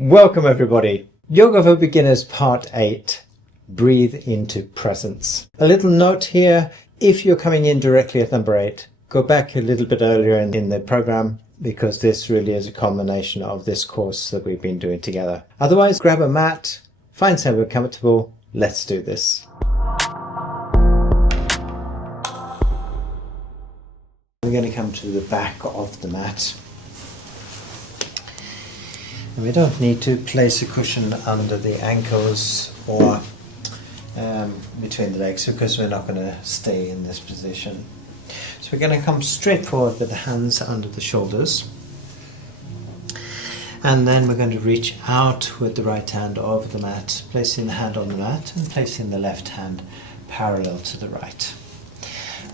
Welcome everybody. Yoga for Beginners Part 8. Breathe into presence. A little note here, if you're coming in directly at number 8, go back a little bit earlier in the program because this really is a combination of this course that we've been doing together. Otherwise, grab a mat, find somewhere comfortable, let's do this. We're going to come to the back of the mat. And we don't need to place a cushion under the ankles or between the legs because we're not going to stay in this position. So we're going to come straight forward with the hands under the shoulders. And then we're going to reach out with the right hand over the mat, placing the hand on the mat and placing the left hand parallel to the right.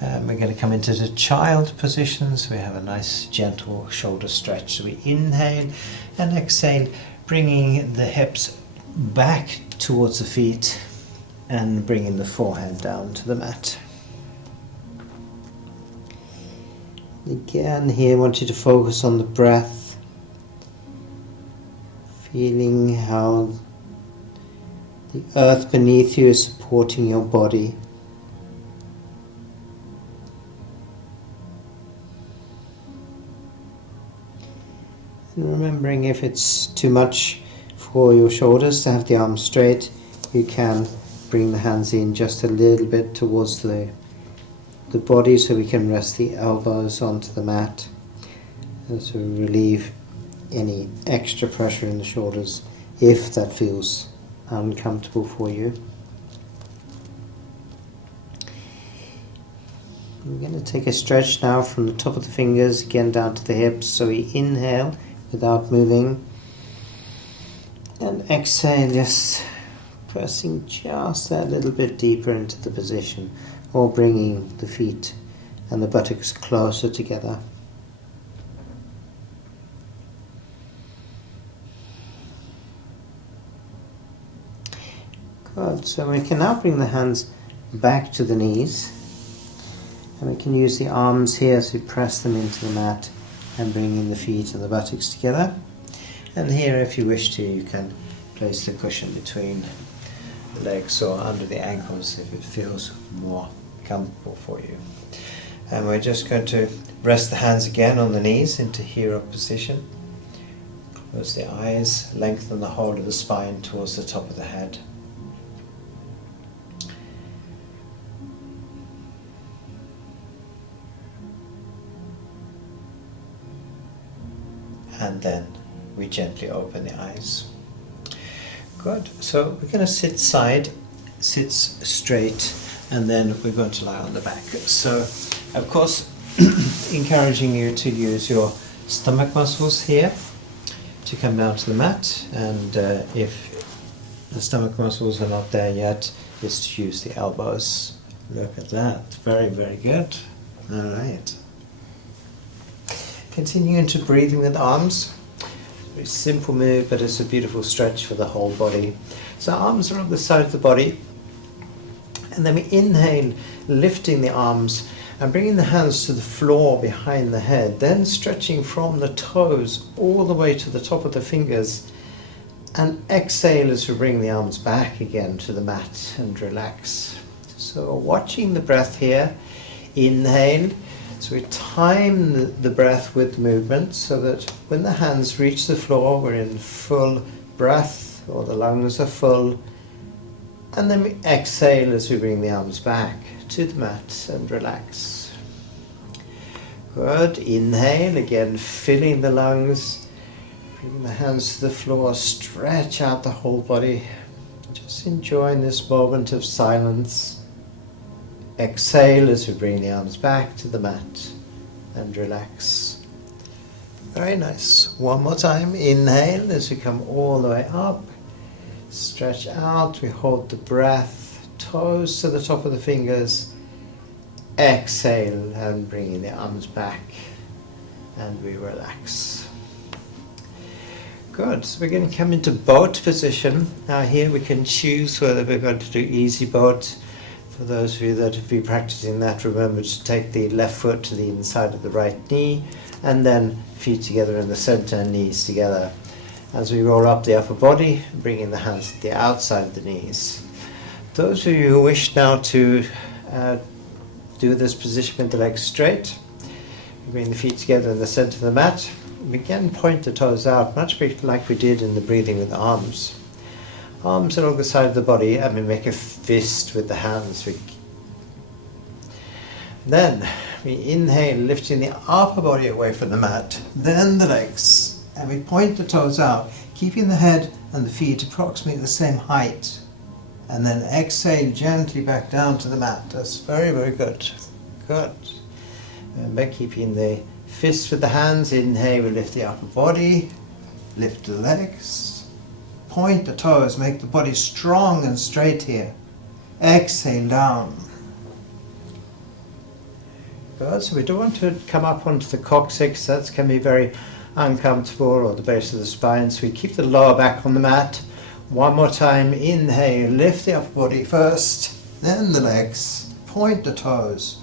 We're going to come into the child position, so we have a nice gentle shoulder stretch. So we inhale and exhale, bringing the hips back towards the feet and bringing the forehead down to the mat. Again, here I want you to focus on the breath, feeling how the earth beneath you is supporting your body. And remembering if it's too much for your shoulders to have the arms straight, you can bring the hands in just a little bit towards the body so we can rest the elbows onto the mat as we relieve any extra pressure in the shoulders if that feels uncomfortable for you. We're going to take a stretch now from the top of the fingers again down to the hips. So we inhale without moving and exhale, just pressing just that little bit deeper into the position or bringing the feet and the buttocks closer together. Good, so we can now bring the hands back to the knees and we can use the arms here to press them into the mat and bringing the feet and the buttocks together. And here, if you wish to, you can place the cushion between the legs or under the ankles if it feels more comfortable for you. And we're just going to rest the hands again on the knees into hero position. Close the eyes, lengthen the whole of the spine towards the top of the head. And then we gently open the eyes. Good. So we're going to sit straight, and then we're going to lie on the back. So, of course, encouraging you to use your stomach muscles here to come down to the mat, and if the stomach muscles are not there yet, is to use the elbows. Look at that. Very, very good. All right. Continuing to breathing with arms. Very simple move, but it's a beautiful stretch for the whole body. So arms are on the side of the body. And then we inhale, lifting the arms and bringing the hands to the floor behind the head. Then stretching from the toes all the way to the top of the fingers. And exhale as we bring the arms back again to the mat and relax. So watching the breath here. Inhale. So we time the breath with the movement so that when the hands reach the floor, we're in full breath, or the lungs are full. And then we exhale as we bring the arms back to the mat and relax. Good. Inhale, again filling the lungs. Bring the hands to the floor, stretch out the whole body. Just enjoying this moment of silence. Exhale as we bring the arms back to the mat and relax. Very nice. One more time. Inhale as we come all the way up. Stretch out. We hold the breath. Toes to the top of the fingers. Exhale and bringing the arms back and we relax. Good. So we're going to come into boat position. Now here we can choose whether we're going to do easy boat. For those of you that have been practicing that, remember to take the left foot to the inside of the right knee and then feet together in the center and knees together. as we roll up the upper body, bringing the hands to the outside of the knees. Those of you who wish now to do this position with the legs straight, bring the feet together in the center of the mat. We again point the toes out, much like we did in the breathing with the arms. Arms along the side of the body, and we make a fist with the hands. Then we inhale, lifting the upper body away from the mat, then the legs, and we point the toes out, keeping the head and the feet approximately the same height. And then exhale gently back down to the mat. That's very, very good. Good. Remember, keeping the fist with the hands. Inhale, we lift the upper body, lift the legs, point the toes, make the body strong and straight here. Exhale down. Good. So we don't want to come up onto the coccyx. That can be very uncomfortable, or the base of the spine. So we keep the lower back on the mat. One more time, inhale, lift the upper body first, then the legs, point the toes,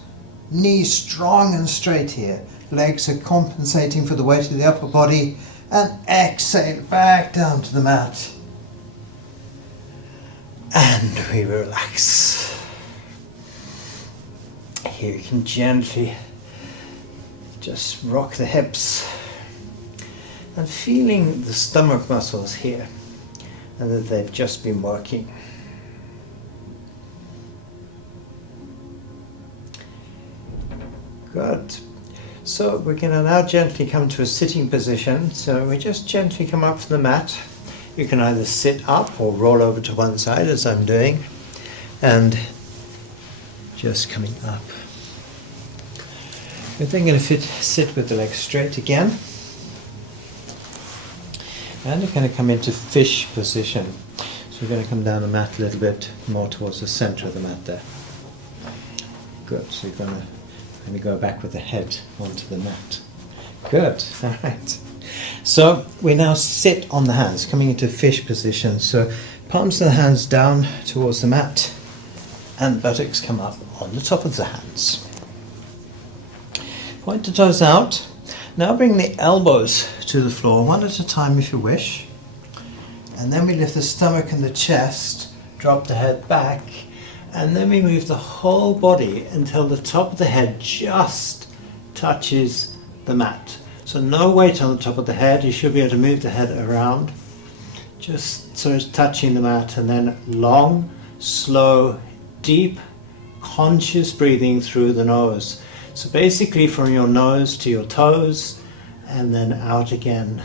knees strong and straight here, legs are compensating for the weight of the upper body, and exhale back down to the mat. And we relax. Here you can gently just rock the hips and feeling the stomach muscles here, and that they've just been working. Good. So we're going to now gently come to a sitting position. So we just gently come up from the mat. You can either sit up or roll over to one side, as I'm doing, and just coming up. We're then going to sit with the legs straight again. And we're going to come into fish position. So we're going to come down the mat a little bit more towards the center of the mat there. Good. So you're going to go back with the head onto the mat. Good. All right. So we now sit on the hands, coming into fish position. So palms of the hands down towards the mat, and buttocks come up on the top of the hands. Point the toes out. Now bring the elbows to the floor, one at a time if you wish. And then we lift the stomach and the chest, drop the head back, and then we move the whole body until the top of the head just touches the mat. So no weight on the top of the head. You should be able to move the head around, just so it's touching the mat, and then long, slow, deep, conscious breathing through the nose. So basically from your nose to your toes, and then out again.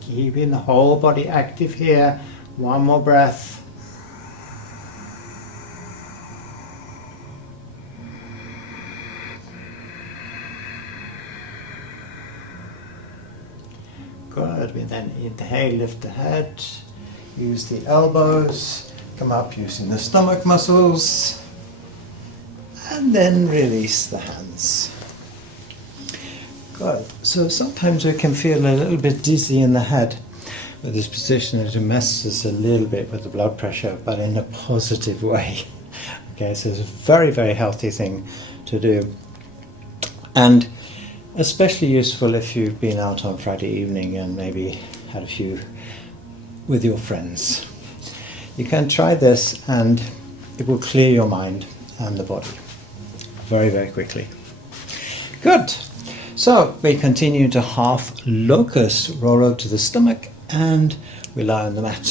Keeping the whole body active here. One more breath. Good. We then inhale, lift the head, use the elbows, come up using the stomach muscles, and then release the hands. Good. So sometimes we can feel a little bit dizzy in the head with this position. It messes a little bit with the blood pressure, but in a positive way. Okay, so it's a very, very healthy thing to do. And especially useful if you've been out on Friday evening and maybe had a few with your friends. You can try this and it will clear your mind and the body very, very quickly. Good. So we continue to half locust, roll over to the stomach, and we lie on the mat.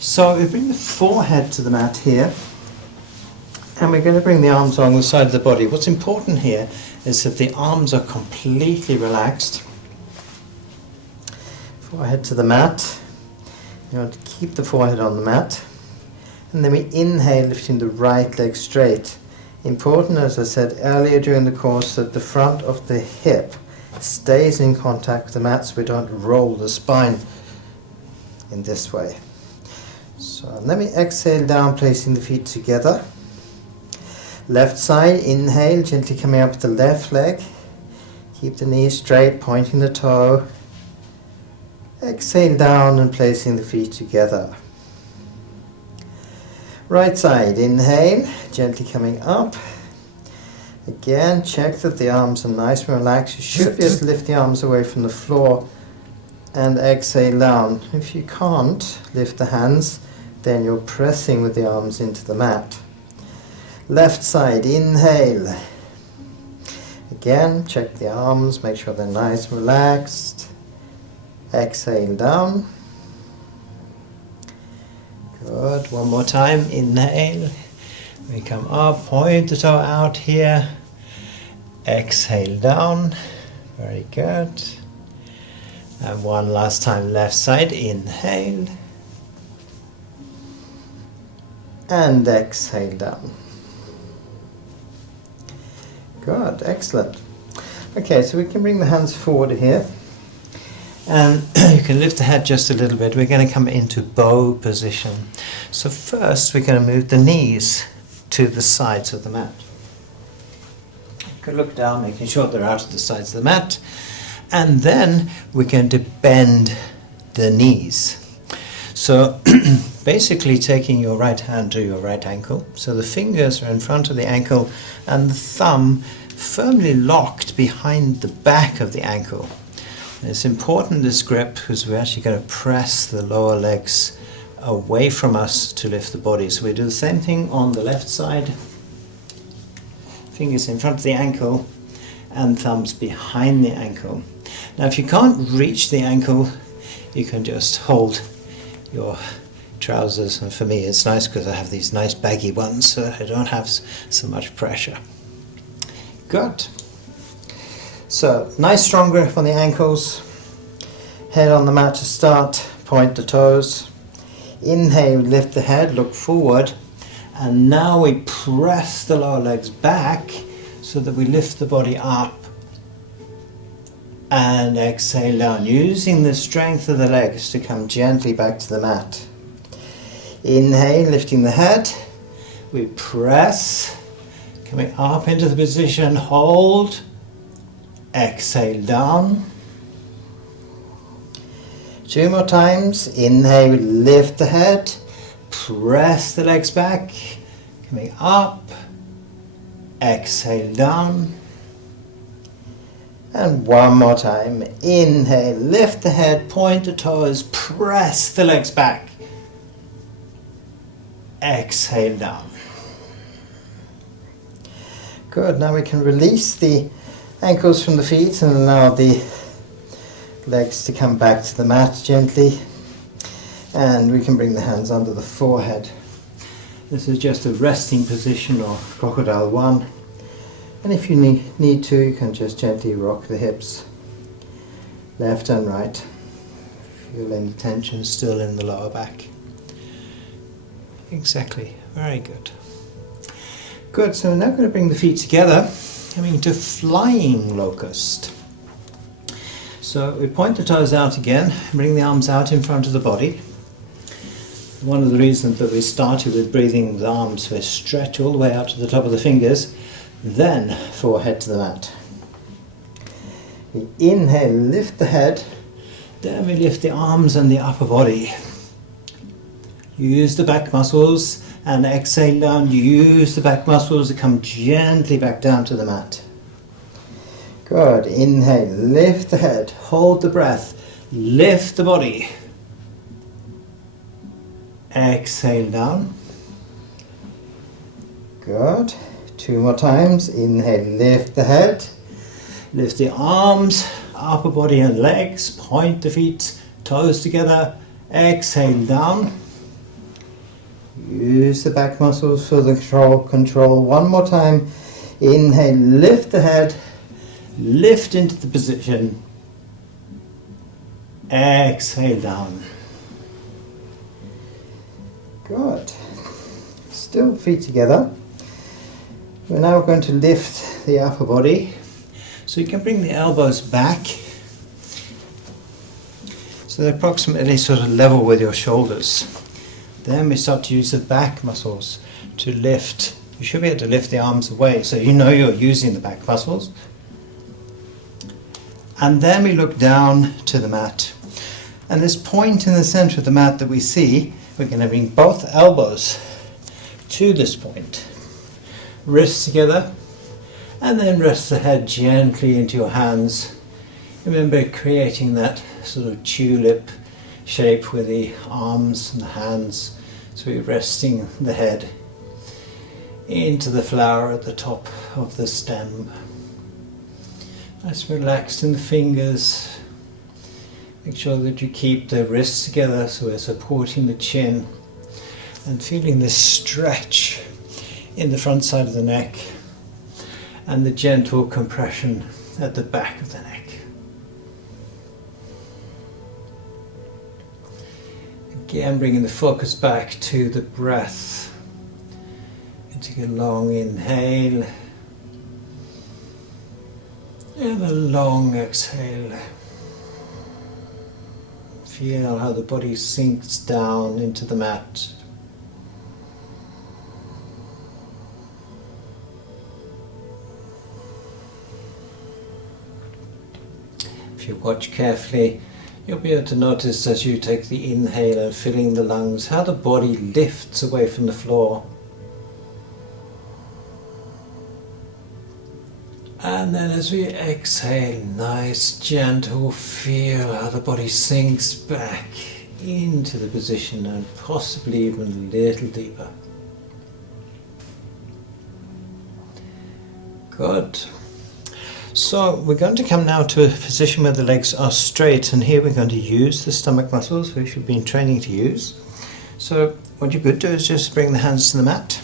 So we bring the forehead to the mat here, and we're going to bring the arms along the side of the body. What's important here is that the arms are completely relaxed. Forehead to the mat. You want to keep the forehead on the mat. And then we inhale, lifting the right leg straight. Important, as I said earlier during the course, that the front of the hip stays in contact with the mat so we don't roll the spine in this way. So let me exhale down, placing the feet together. Left side, inhale, gently coming up the left leg. Keep the knee straight, pointing the toe. Exhale down and placing the feet together. Right side, inhale, gently coming up. Again, check that the arms are nice and relaxed. You should be able to lift the arms away from the floor and exhale down. If you can't lift the hands, then you're pressing with the arms into the mat. Left side, inhale. Again, check the arms, make sure they're nice and relaxed. Exhale down. Good. One more time. Inhale. We come up, point the toe out here. Exhale down. Very good. And one last time, left side. Inhale. And exhale down. Good. Excellent. Okay, so we can bring the hands forward here. And you can lift the head just a little bit. We're going to come into bow position. So first we're going to move the knees to the sides of the mat. You can look down, making sure they're out of the sides of the mat. And then we're going to bend the knees. So basically taking your right hand to your right ankle. So the fingers are in front of the ankle and the thumb firmly locked behind the back of the ankle. It's important, this grip, because we're actually going to press the lower legs away from us to lift the body. So we do the same thing on the left side. Fingers in front of the ankle and thumbs behind the ankle. Now if you can't reach the ankle, you can just hold your trousers. And for me it's nice because I have these nice baggy ones, so I don't have so much pressure. Good. So, nice strong grip on the ankles, head on the mat to start, point the toes. Inhale, lift the head, look forward, and now we press the lower legs back so that we lift the body up and exhale down, using the strength of the legs to come gently back to the mat. Inhale, lifting the head, we press, coming up into the position, hold. Exhale down. 2 more times. Inhale, lift the head, press the legs back, coming up, exhale down. And 1 more time. Inhale, lift the head, point the toes, press the legs back, exhale down. Good. Now we can release the ankles from the feet and allow the legs to come back to the mat gently, and we can bring the hands under the forehead. This is just a resting position, or Crocodile 1, and if you need to, you can just gently rock the hips left and right. Feel any tension still in the lower back. Exactly. Very good. Good. So we're now going to bring the feet together, coming to flying locust. So we point the toes out again, bring the arms out in front of the body. One of the reasons that we started with breathing with the arms, we stretch all the way out to the top of the fingers, then forehead to the mat. We inhale, lift the head, then we lift the arms and the upper body. Use the back muscles, and exhale down, use the back muscles to come gently back down to the mat. Good. Inhale, lift the head, hold the breath, lift the body. Exhale down. Good. 2 more times. Inhale, lift the head, lift the arms, upper body and legs, point the feet, toes together, exhale down. Use the back muscles for the control. 1 more time. Inhale, lift the head, lift into the position, exhale down. Good. Still feet together. We're now going to lift the upper body. So you can bring the elbows back so they're approximately sort of level with your shoulders. Then we start to use the back muscles to lift. You should be able to lift the arms away so you know you're using the back muscles. And then we look down to the mat. And this point in the center of the mat that we see, we're going to bring both elbows to this point. Wrists together, and then rest the head gently into your hands. Remember creating that sort of tulip shape with the arms and the hands. So we're resting the head into the flower at the top of the stem. Nice relaxed in the fingers. Make sure that you keep the wrists together so we're supporting the chin and feeling this stretch in the front side of the neck and the gentle compression at the back of the neck. Again, bringing the focus back to the breath. And take a long inhale and a long exhale. Feel how the body sinks down into the mat. If you watch carefully, you'll be able to notice as you take the inhale and filling the lungs, how the body lifts away from the floor. And then as we exhale, nice, gentle feel how the body sinks back into the position and possibly even a little deeper. Good. So we're going to come now to a position where the legs are straight, and here we're going to use the stomach muscles which we've been training to use. So what you could do is just bring the hands to the mat,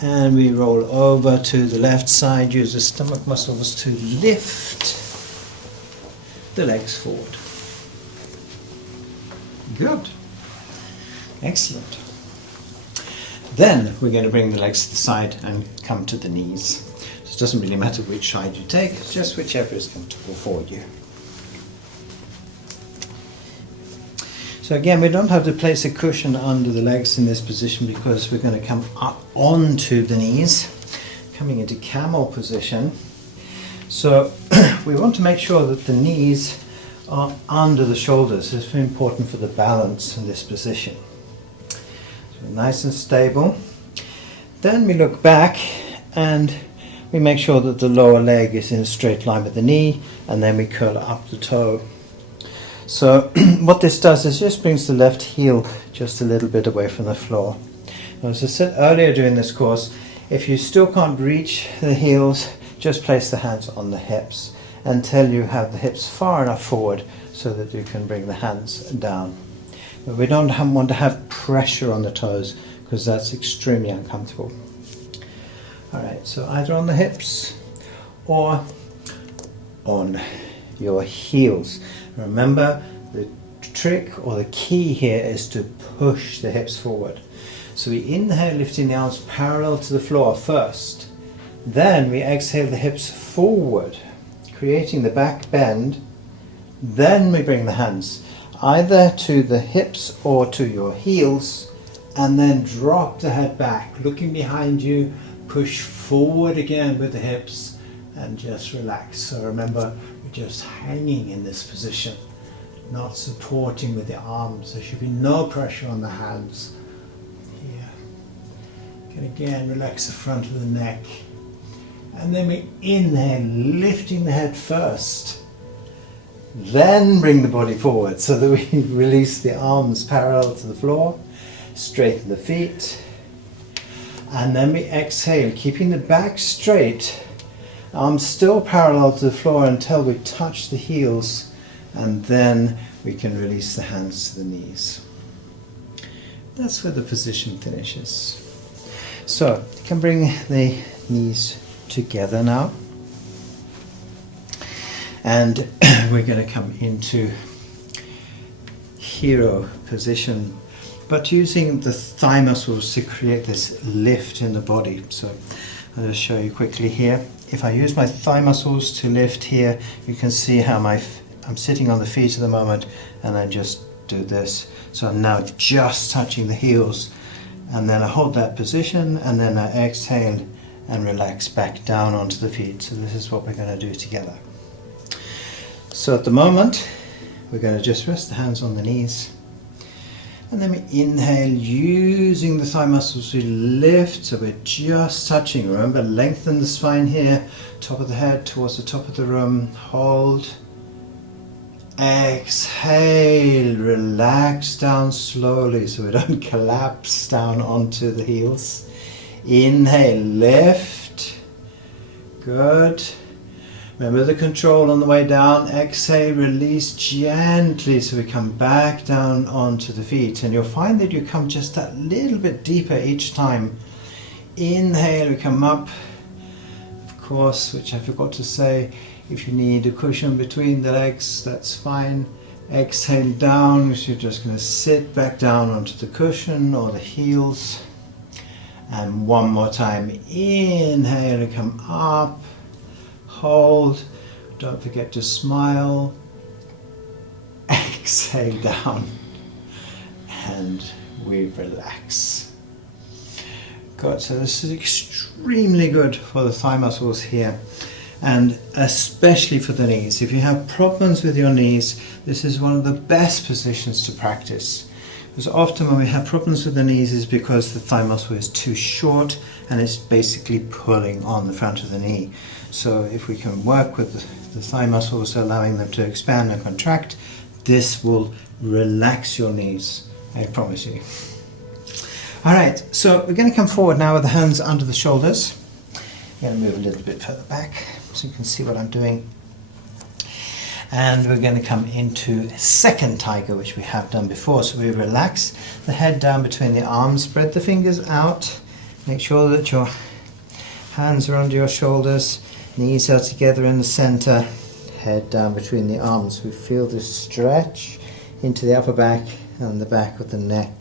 and we roll over to the left side, use the stomach muscles to lift the legs forward. Good. Excellent. Then we're going to bring the legs to the side and come to the knees. So it doesn't really matter which side you take, just whichever is comfortable for you. So again, we don't have to place a cushion under the legs in this position because we're going to come up onto the knees, coming into camel position. So we want to make sure that the knees are under the shoulders. It's very important for the balance in this position. So nice and stable. Then we look back and we make sure that the lower leg is in a straight line with the knee, and then we curl up the toe. So what this does is just brings the left heel just a little bit away from the floor. Now, as I said earlier during this course, if you still can't reach the heels, just place the hands on the hips until you have the hips far enough forward so that you can bring the hands down. But we don't want to have pressure on the toes because that's extremely uncomfortable. Alright, so either on the hips or on your heels. Remember, the trick or the key here is to push the hips forward. So we inhale, lifting the arms parallel to the floor first. Then we exhale the hips forward, creating the back bend. Then we bring the hands either to the hips or to your heels, and then drop the head back, looking behind you, push forward again with the hips, and just relax. So remember, we're just hanging in this position, not supporting with the arms. There should be no pressure on the hands here. You can again relax the front of the neck. And then we inhale, lifting the head first. Then bring the body forward so that we release the arms parallel to the floor, straighten the feet. And then we exhale, keeping the back straight, arms still parallel to the floor until we touch the heels, and then we can release the hands to the knees. That's where the position finishes. So you can bring the knees together now, and we're going to come into hero position, but using the thigh muscles to create this lift in the body. So I'll just show you quickly here. If I use my thigh muscles to lift here, you can see how I'm sitting on the feet at the moment, and I'm just do this. So I'm now just touching the heels, and then I hold that position, and then I exhale and relax back down onto the feet. So this is what we're going to do together. So at the moment, we're going to just rest the hands on the knees. And then we inhale, using the thigh muscles, we lift, so we're just touching. Remember, lengthen the spine here, top of the head towards the top of the room. Hold. Exhale, relax down slowly so we don't collapse down onto the heels. Inhale, lift. Good. Remember the control on the way down. Exhale, release gently so we come back down onto the feet. And you'll find that you come just that little bit deeper each time. Inhale, we come up. Of course, which I forgot to say, if you need a cushion between the legs, that's fine. Exhale down, so you're just going to sit back down onto the cushion or the heels. And one more time. Inhale, and come up. Hold. Don't forget to smile. Exhale down. And we relax. Good. So this is extremely good for the thigh muscles here, and especially for the knees. If you have problems with your knees, this is one of the best positions to practice. Because often when we have problems with the knees is because the thigh muscle is too short and it's basically pulling on the front of the knee. So if we can work with the thigh muscles, allowing them to expand and contract, this will relax your knees, I promise you. All right, so we're going to come forward now with the hands under the shoulders. I'm going to move a little bit further back so you can see what I'm doing. And we're going to come into second tiger, which we have done before. So we relax the head down between the arms, spread the fingers out, make sure that your hands are under your shoulders, knees are together in the center, head down between the arms. We feel this stretch into the upper back and the back of the neck.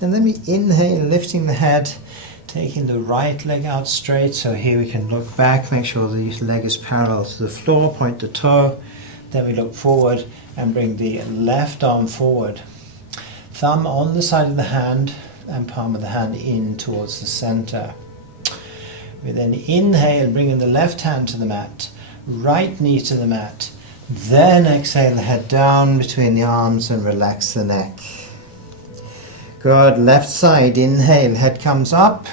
And then we inhale, lifting the head, taking the right leg out straight. So here we can look back, make sure the leg is parallel to the floor, point the toe. Then we look forward and bring the left arm forward. Thumb on the side of the hand and palm of the hand in towards the center. We then inhale, bringing the left hand to the mat, right knee to the mat. Then exhale the head down between the arms and relax the neck. Good. Left side, inhale, head comes up.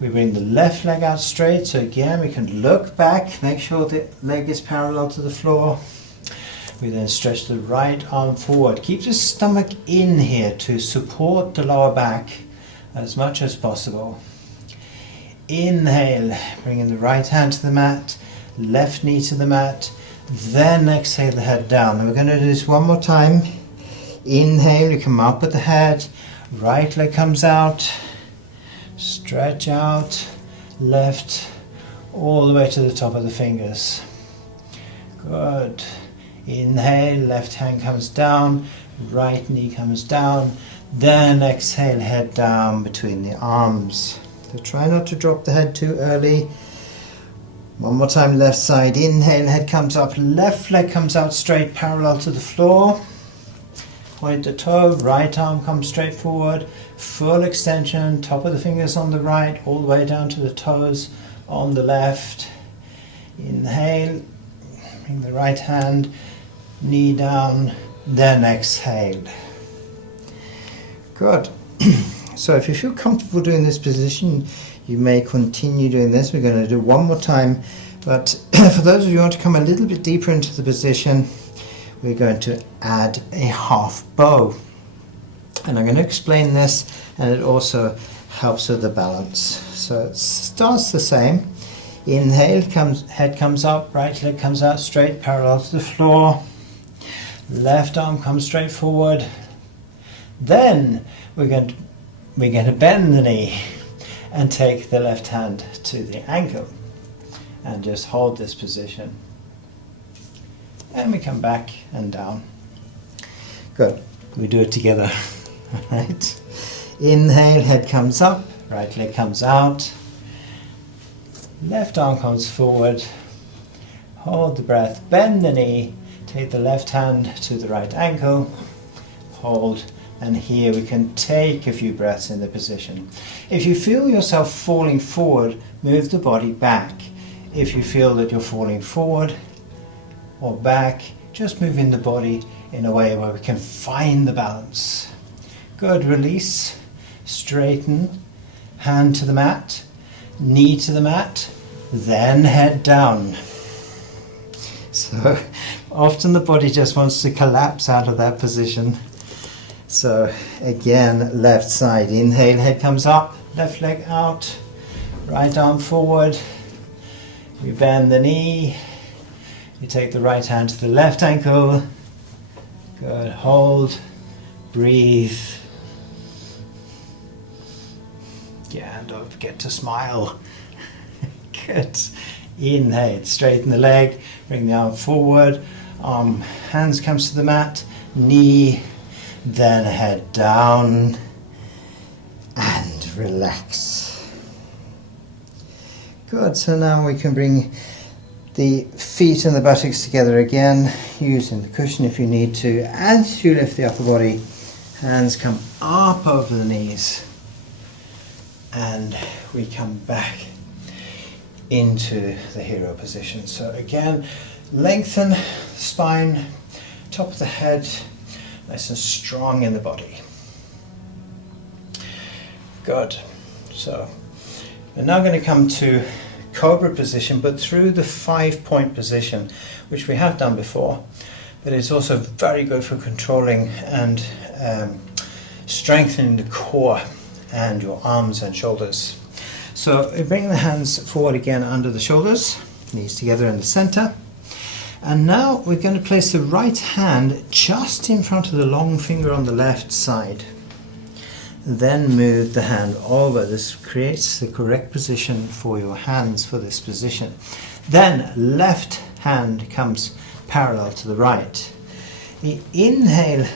We bring the left leg out straight, so again we can look back, make sure the leg is parallel to the floor. We then stretch the right arm forward. Keep the stomach in here to support the lower back as much as possible. Inhale, bringing the right hand to the mat, left knee to the mat, then exhale the head down. And we're going to do this one more time. Inhale, you come up with the head, right leg comes out, stretch out, left, all the way to the top of the fingers. Good. Inhale, left hand comes down, right knee comes down, then exhale, head down between the arms. So try not to drop the head too early. One more time, left side, inhale, head comes up, left leg comes out straight, parallel to the floor. Point the toe, right arm comes straight forward, full extension, top of the fingers on the right, all the way down to the toes on the left. Inhale, bring the right hand, knee down, then exhale. Good. So if you feel comfortable doing this position, you may continue doing this. We're going to do one more time, but for those of you who want to come a little bit deeper into the position, we're going to add a half bow. And I'm going to explain this, and it also helps with the balance. So it starts the same. Inhale, head comes up, right leg comes out straight, parallel to the floor. Left arm comes straight forward. Then we're going to bend the knee and take the left hand to the ankle and just hold this position. And we come back and down. Good. We do it together. Right. Inhale, head comes up, right leg comes out. Left arm comes forward. Hold the breath, bend the knee, take the left hand to the right ankle. hold, and here we can take a few breaths in the position. If you feel yourself falling forward, move the body back. If you feel that you're falling forward or back, just moving the body in a way where we can find the balance. Good, release, straighten, hand to the mat, knee to the mat, then head down. So often the body just wants to collapse out of that position. So again, left side, inhale, head comes up, left leg out, right arm forward, you bend the knee, you take the right hand to the left ankle, good, hold, breathe, yeah, and don't forget to smile. Good, inhale, straighten the leg, bring the arm forward, hands comes to the mat, knee, then head down and relax. Good, so now we can bring the feet and the buttocks together again, using the cushion if you need to. As you lift the upper body, hands come up over the knees and we come back into the hero position. So again, lengthen the spine, top of the head, nice and strong in the body. Good. So we're now going to come to Cobra position, but through the 5-point position, which we have done before, but it's also very good for controlling and strengthening the core and your arms and shoulders. So bring the hands forward again under the shoulders, knees together in the center. And now we're going to place the right hand just in front of the long finger on the left side. Then move the hand over. This creates the correct position for your hands for this position. Then left hand comes parallel to the right. You inhale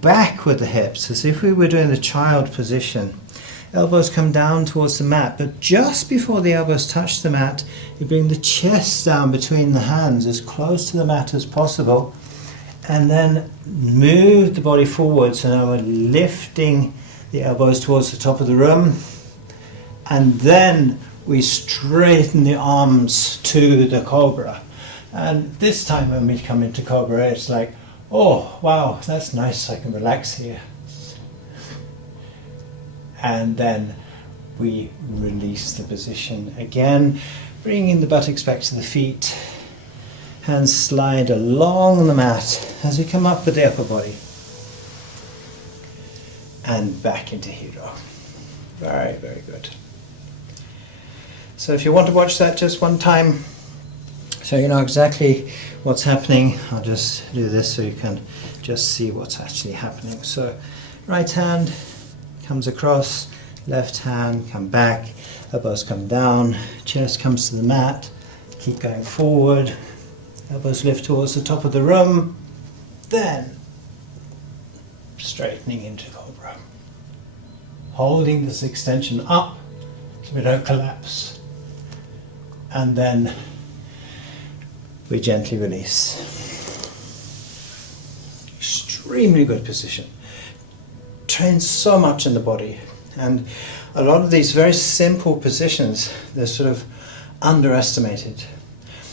back with the hips as if we were doing the child position. Elbows come down towards the mat, but just before the elbows touch the mat, you bring the chest down between the hands as close to the mat as possible, and then move the body forward. So now we're lifting the elbows towards the top of the room, and then we straighten the arms to the Cobra. And this time when we come into Cobra, it's like, oh wow, that's nice, I can relax here. And then we release the position again, bringing the buttocks back to the feet. Hands slide along the mat as we come up with the upper body. And back into hero. Very, very good. So if you want to watch that just one time, so you know exactly what's happening, I'll just do this so you can just see what's actually happening. So right hand comes across, left hand come back, elbows come down, chest comes to the mat, keep going forward, elbows lift towards the top of the room, then straightening into Cobra. Holding this extension up so we don't collapse. And then we gently release. Extremely good position. Trains so much in the body, and a lot of these very simple positions, they're sort of underestimated.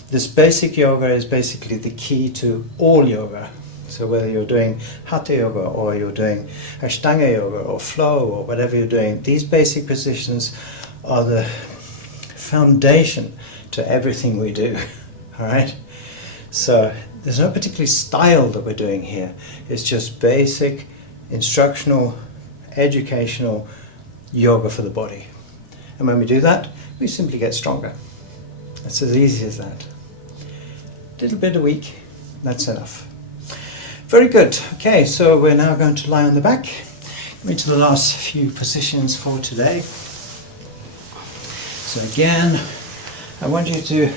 This basic yoga is basically the key to all yoga. So whether you're doing hatha yoga or you're doing ashtanga yoga or flow or whatever you're doing, these basic positions are the foundation to everything we do. All right? So there's no particular style that we're doing here. It's just basic instructional, educational yoga for the body. And when we do that, we simply get stronger. It's as easy as that. A little bit a week, that's enough. Very good. Okay, so we're now going to lie on the back. Coming to the last few positions for today. So again, I want you to,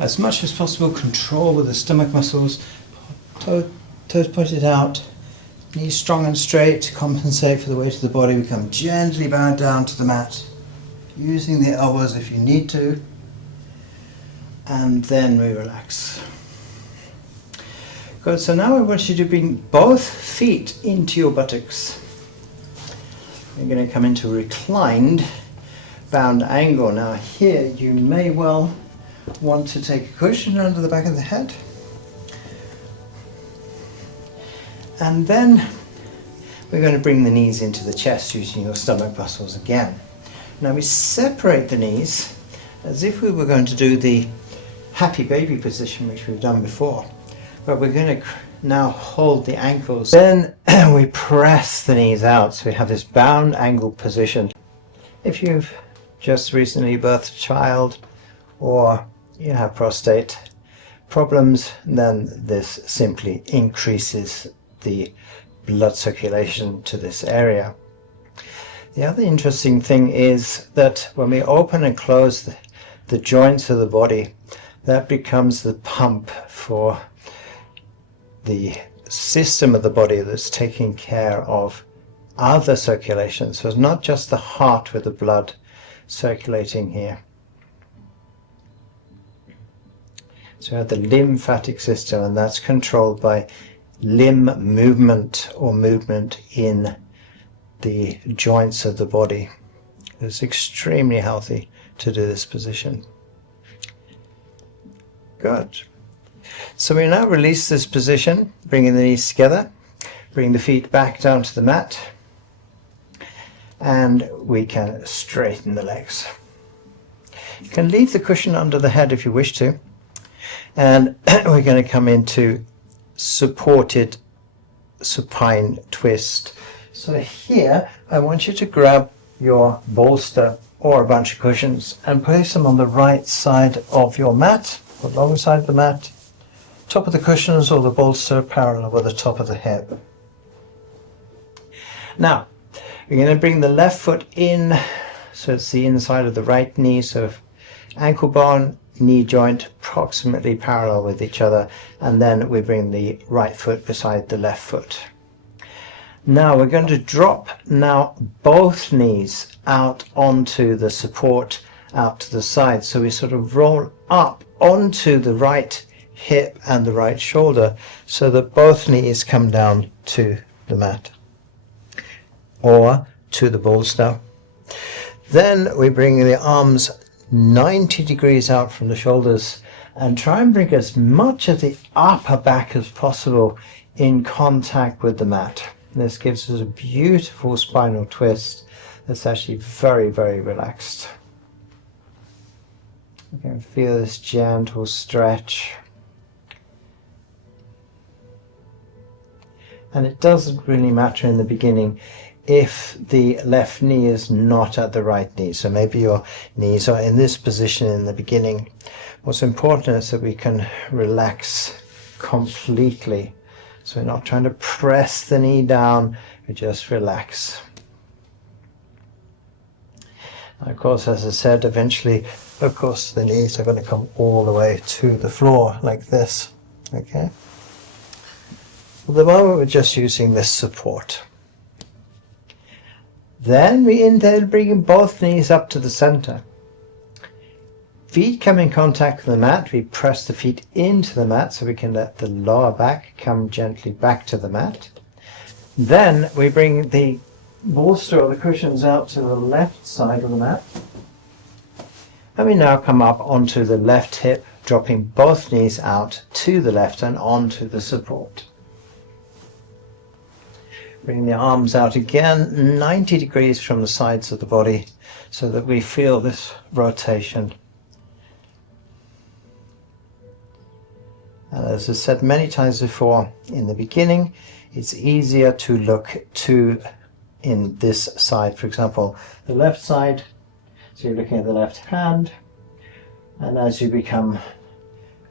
as much as possible, control with the stomach muscles. Toes pointed out, knees strong and straight to compensate for the weight of the body. We come gently bow down to the mat, using the elbows if you need to, and then we relax. Good, so now I want you to bring both feet into your buttocks. You're going to come into a reclined bound angle. Now here you may well want to take a cushion under the back of the head. And then we're going to bring the knees into the chest using your stomach muscles again. Now we separate the knees as if we were going to do the happy baby position which we've done before. But we're going to now hold the ankles. Then we press the knees out so we have this bound angle position. If you've just recently birthed a child or you have prostate problems, then this simply increases the blood circulation to this area. The other interesting thing is that when we open and close the joints of the body, that becomes the pump for the system of the body that's taking care of other circulation. So it's not just the heart with the blood circulating here. So we have the lymphatic system, and that's controlled by limb movement or movement in the joints of the body. It's extremely healthy to do this position. Good. So we now release this position, bringing the knees together, bring the feet back down to the mat, and we can straighten the legs. You can leave the cushion under the head if you wish to, and we're going to come into supported supine twist. So here I want you to grab your bolster or a bunch of cushions and place them on the right side of your mat, or long side of the mat, top of the cushions or the bolster parallel with the top of the hip. Now we're going to bring the left foot in, so it's the inside of the right knee, so ankle bone, knee joint approximately parallel with each other, and then we bring the right foot beside the left foot. Now we're going to drop now both knees out onto the support out to the side, so we sort of roll up onto the right hip and the right shoulder so that both knees come down to the mat or to the bolster. Then we bring the arms 90 degrees out from the shoulders and try and bring as much of the upper back as possible in contact with the mat. This gives us a beautiful spinal twist that's actually very, very relaxed. You can feel this gentle stretch. And it doesn't really matter in the beginning if the left knee is not at the right knee. So maybe your knees are in this position in the beginning. What's important is that we can relax completely. So we're not trying to press the knee down, we just relax. And of course, as I said, eventually, of course, the knees are going to come all the way to the floor like this. Okay? At the moment, we're just using this support. Then we inhale, bringing both knees up to the center. Feet come in contact with the mat. We press the feet into the mat so we can let the lower back come gently back to the mat. Then we bring the bolster or the cushions out to the left side of the mat. And we now come up onto the left hip, dropping both knees out to the left and onto the support. Bring the arms out again, 90 degrees from the sides of the body, so that we feel this rotation. And as I said many times before, in the beginning, it's easier to look to in this side, for example, the left side. So you're looking at the left hand, and as you become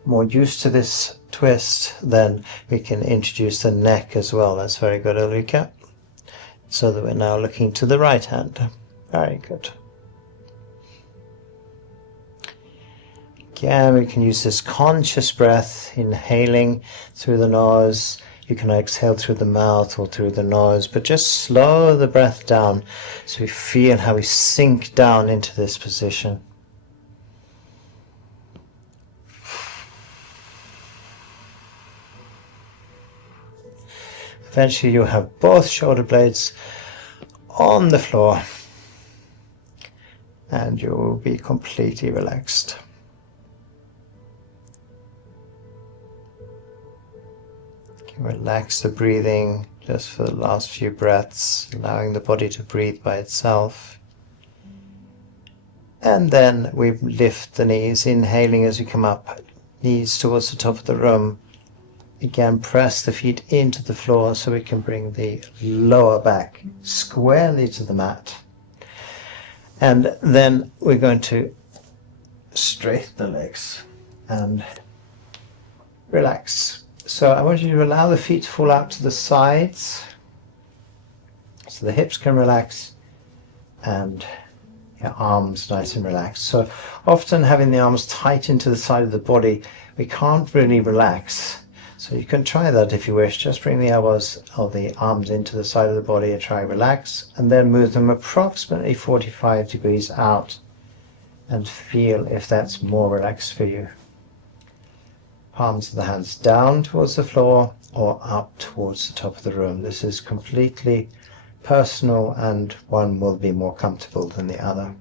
more used to this twist, then we can introduce the neck as well. That's very good, Ulrika. So that we're now looking to the right hand. Very good. Again, we can use this conscious breath, inhaling through the nose. You can exhale through the mouth or through the nose, but just slow the breath down so we feel how we sink down into this position. Eventually you'll have both shoulder blades on the floor and you will be completely relaxed. You can relax the breathing just for the last few breaths, allowing the body to breathe by itself. And then we lift the knees, inhaling as we come up, knees towards the top of the room. Again, press the feet into the floor so we can bring the lower back squarely to the mat. And then we're going to straighten the legs and relax. So I want you to allow the feet to fall out to the sides so the hips can relax and your arms nice and relaxed. So often having the arms tight into the side of the body, we can't really relax. So you can try that if you wish. Just bring the elbows or the arms into the side of the body and try relax, and then move them approximately 45 degrees out and feel if that's more relaxed for you. Palms of the hands down towards the floor or up towards the top of the room. This is completely personal and one will be more comfortable than the other.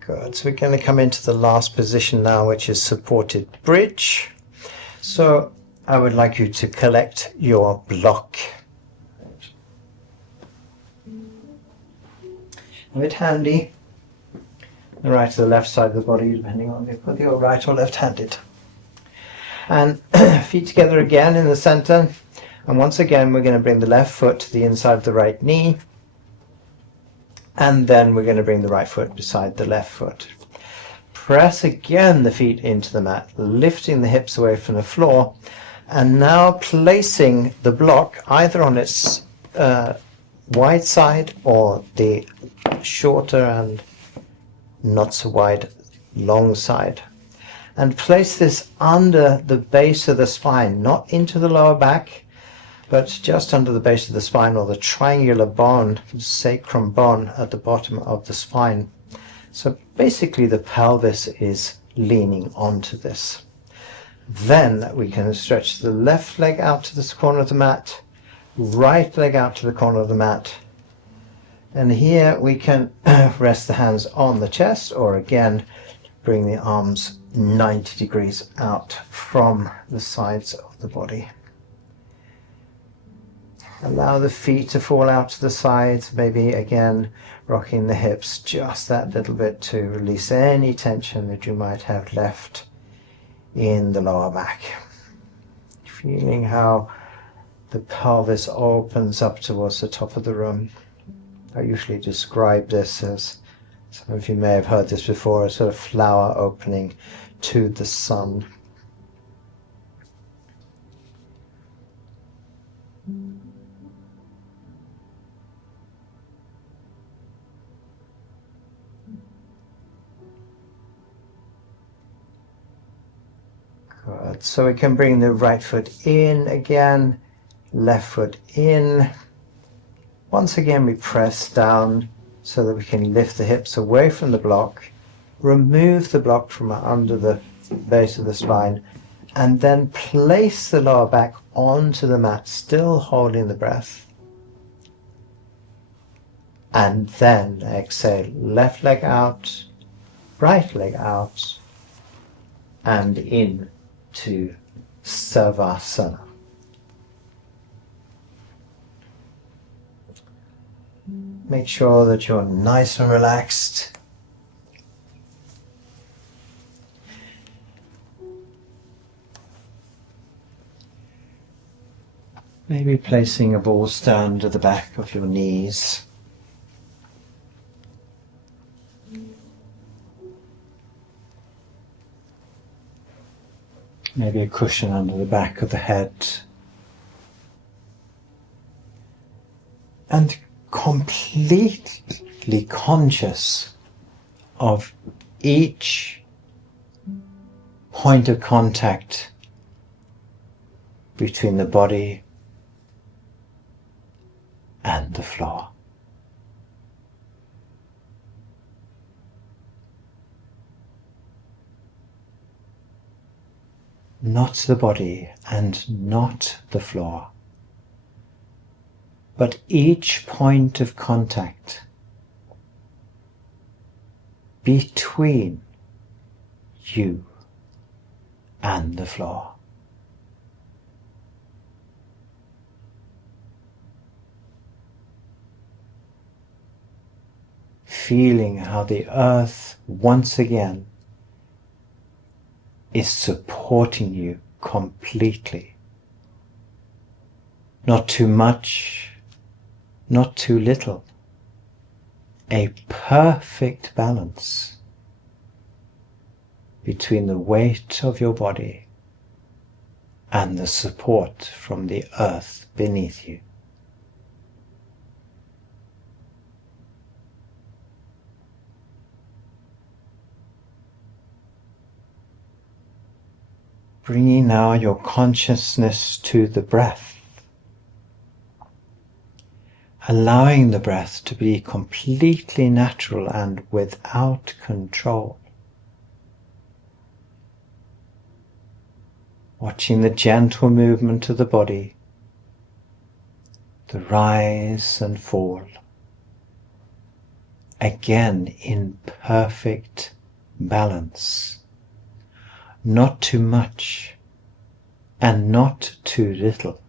Good. So we're going to come into the last position now, which is supported bridge. So I would like you to collect your block. Have it handy, the right or the left side of the body, depending on whether you're right or left-handed. And feet together again in the center. And once again, we're going to bring the left foot to the inside of the right knee. And then we're going to bring the right foot beside the left foot. Press again the feet into the mat, lifting the hips away from the floor, and now placing the block either on its wide side or the shorter and not so wide long side. And place this under the base of the spine, not into the lower back, but just under the base of the spine, or the triangular bone, sacrum bone at the bottom of the spine. So basically the pelvis is leaning onto this. Then we can stretch the left leg out to the corner of the mat, right leg out to the corner of the mat. And here we can rest the hands on the chest, or again bring the arms 90 degrees out from the sides of the body. Allow the feet to fall out to the sides, maybe again rocking the hips just that little bit to release any tension that you might have left in the lower back. Feeling how the pelvis opens up towards the top of the room. I usually describe this as, some of you may have heard this before, a sort of flower opening to the sun. Good. So we can bring the right foot in again, left foot in. Once again we press down so that we can lift the hips away from the block, remove the block from under the base of the spine, and then place the lower back onto the mat, still holding the breath. And then exhale, left leg out, right leg out, and in to Savasana. Make sure that you're nice and relaxed. Maybe placing a ball stand at the back of your knees. Maybe a cushion under the back of the head. And completely conscious of each point of contact between the body and the floor. not the body and not the floor, but each point of contact between you and the floor. Feeling how the earth once again is supporting you completely. Not too much, not too little. A perfect balance between the weight of your body and the support from the earth beneath you. Bringing now your consciousness to the breath. Allowing the breath to be completely natural and without control. Watching the gentle movement of the body, the rise and fall. Again in perfect balance. Not too much and not too little.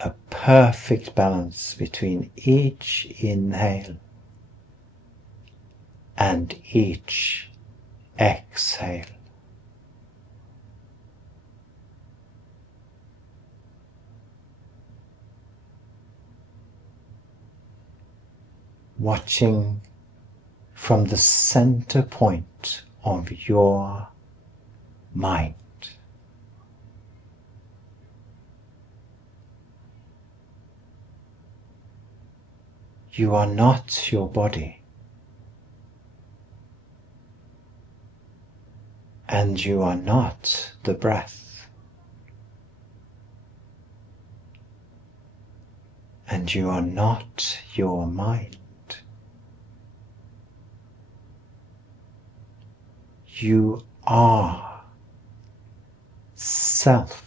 A perfect balance between each inhale and each exhale. Watching from the center point of your mind. You are not your body, and you are not the breath, and you are not your mind. You are self,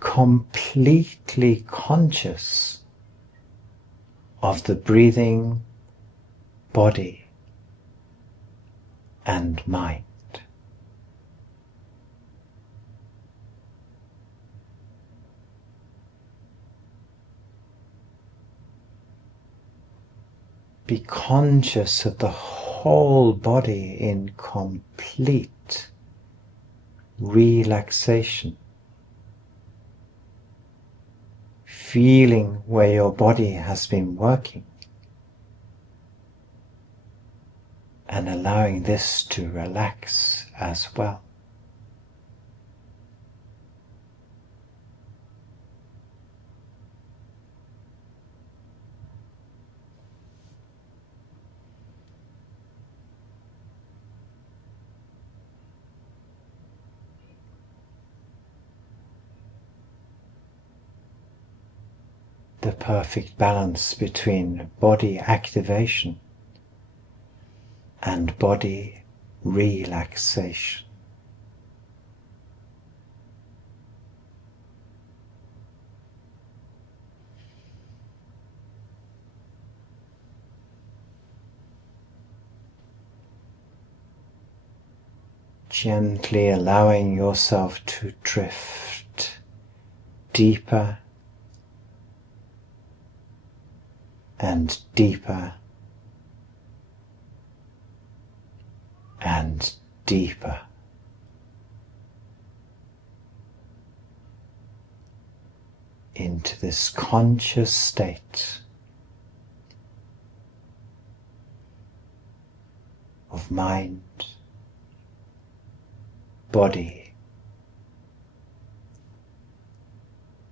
completely conscious of the breathing, body and mind. Be conscious of the whole body in complete relaxation. Feeling where your body has been working and allowing this to relax as well. The perfect balance between body activation and body relaxation. Gently allowing yourself to drift deeper and deeper and deeper into this conscious state of mind, body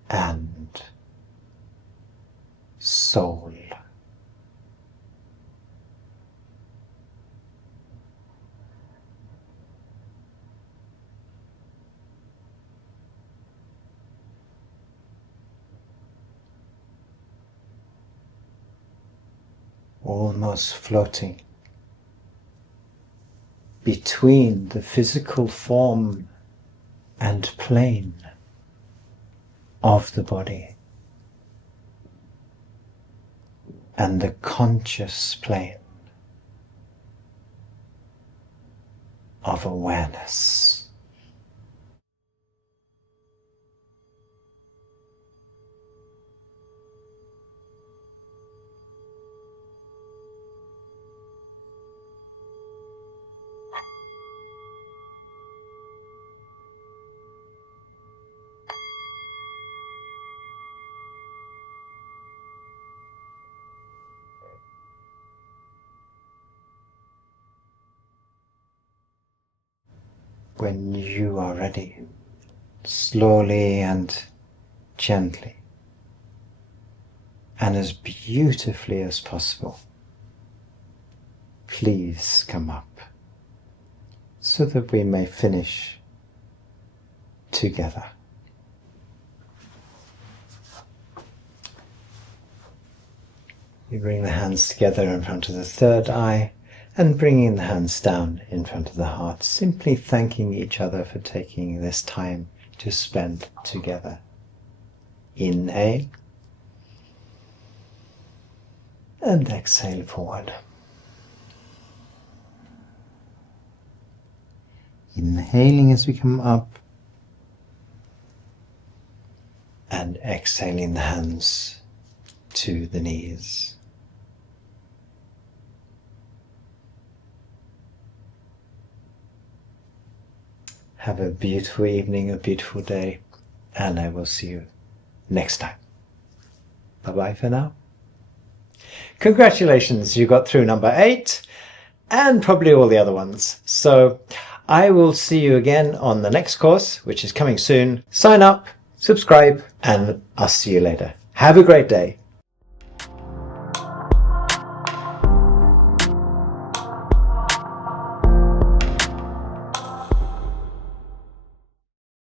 and soul. Almost floating between the physical form and plane of the body and the conscious plane of awareness. When you are ready, slowly and gently, and as beautifully as possible, please come up so that we may finish together. You bring the hands together in front of the third eye and bringing the hands down in front of the heart, simply thanking each other for taking this time to spend together. Inhale and exhale forward. Inhaling as we come up and exhaling the hands to the knees. Have a beautiful evening, a beautiful day, and I will see you next time. Bye-bye for now. Congratulations, you got through number 8 and probably all the other ones. So I will see you again on the next course, which is coming soon. Sign up, subscribe, and I'll see you later. Have a great day.